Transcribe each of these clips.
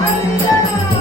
Música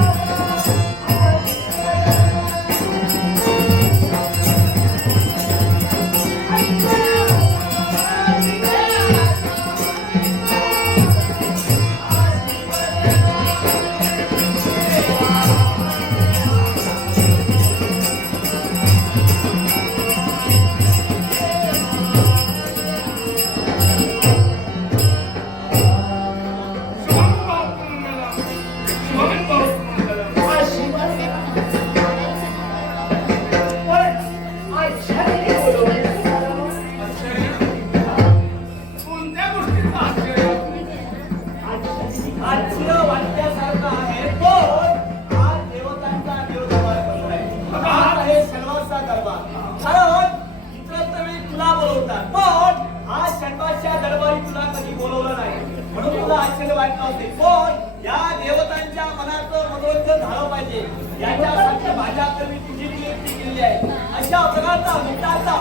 到你搭到。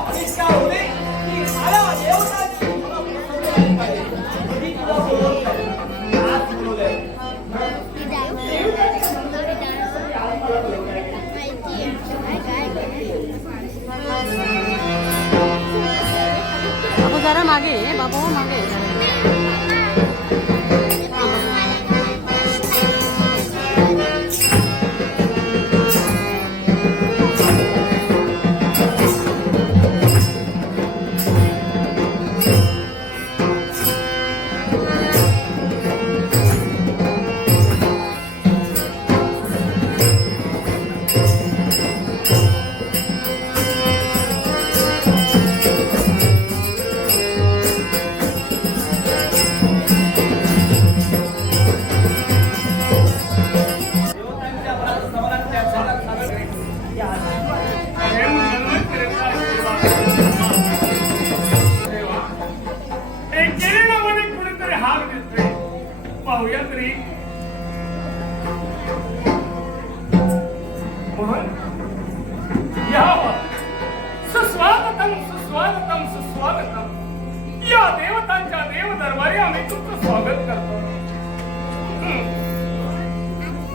सुस्वागतम सुस्वागतम सुस्वागतम. या देवतांच्या देव दरबारी आम्ही तुमचं स्वागत करतो.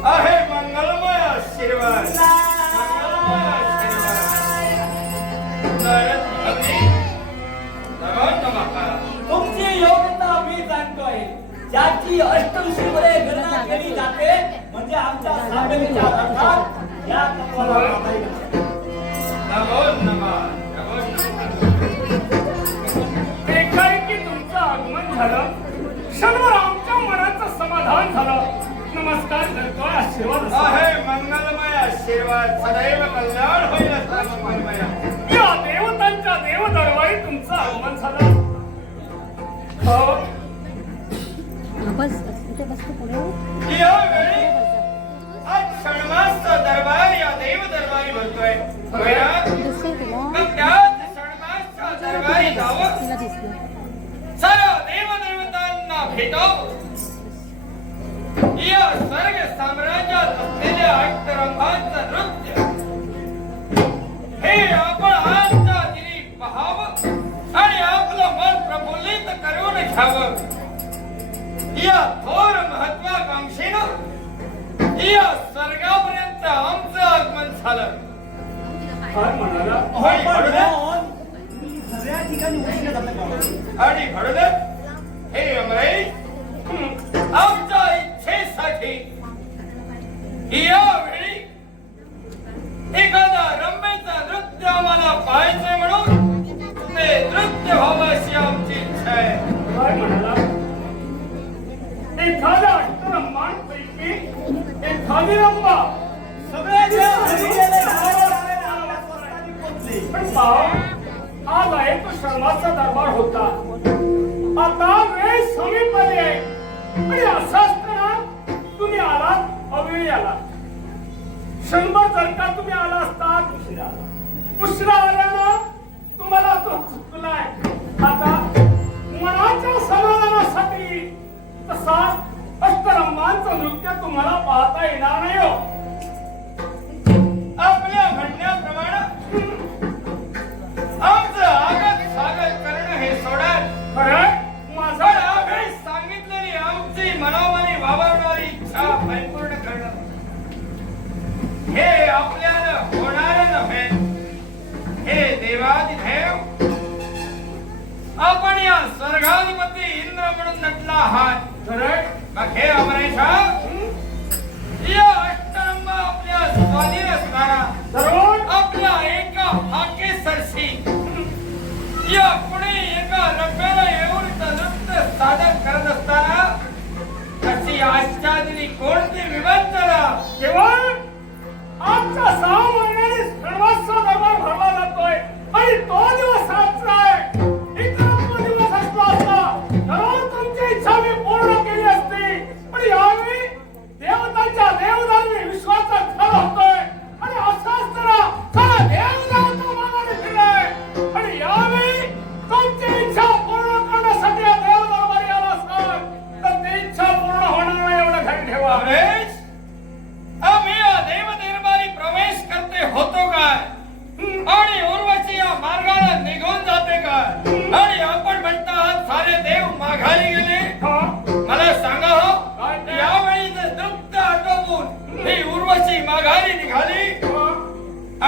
आहे मंगलमय आशीर्वाद. मंगलमय तुमची योग्यता मी जाणतोय ज्याची अष्टविषयीमध्ये गणना केली जाते म्हणजे आमच्या साधनेच्या अर्थात या तत्वाला नमो नमः. समाधान झालं. नमस्कार करतोय आशीर्वाद. आहे मंगलमय आशीर्वाद. सदैव कल्याण होईल मंगलमय. या देवतांच्या देव दरबारी तुमचं आगमन झालं. हो. बस बस, इथे बस पुढे यावेळी आज षण्मासचा दरबार या देव दरबारी भरतोय मग त्याच षण्मासच्या दरबारी जावं सर्व देवदेवतांना भेटावं. या साम्राज्यात असलेल्या अष्टरंगांचं नृत्य स्वस्तानी पण आज आहे तो शर्माचा दरबार होता. आता वेळ समीप आली आहे. आणि असं असताना तुम्ही आलात अवेळी आला शंभर जर का तुम्ही आला असतात उशिरा उशिरा आल्यानं तुम्हाला तो चुकलाय. आता मनाच्या समाधानासाठी तसा अष्टरंगांचं नृत्य तुम्हाला पाहता येणार नाही प्रजाधिपती इंद्र म्हणून नटला हात कारण मग हे अमरेशा या अष्टरंग आपल्या स्वाधीन असणारा धरून आपल्या एका हाके सरशी. या कुणी एका रंगाला येऊन नृत्य सादर करत असताना त्याची आच्छादनी कोणती विमान केवळ आमचा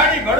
ಮಾಡಿ ಬಡ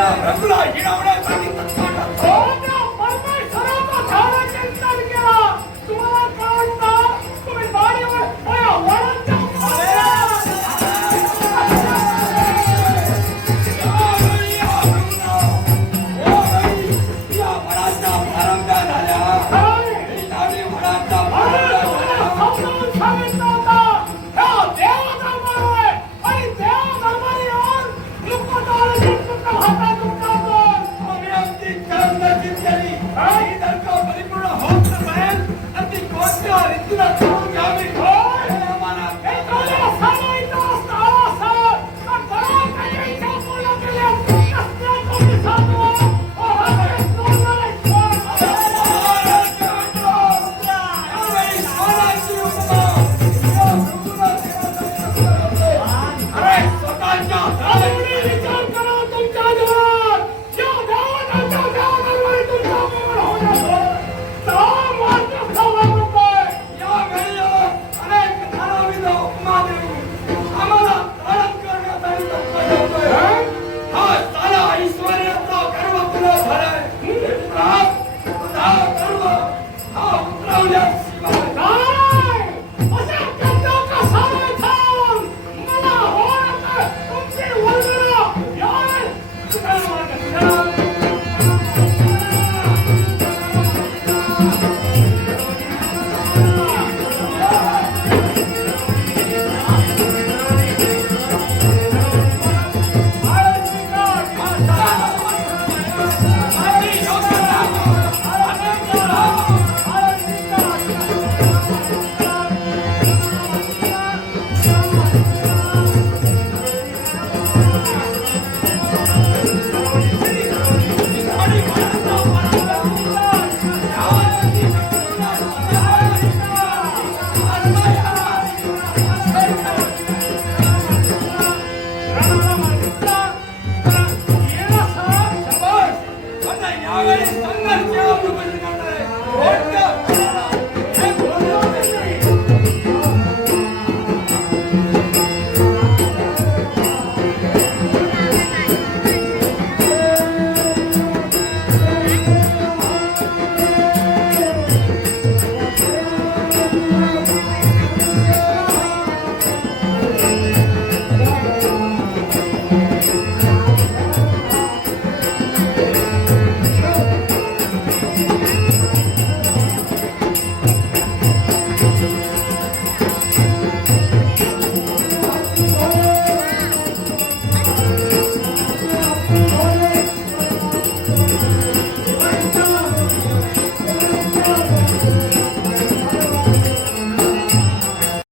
இனம்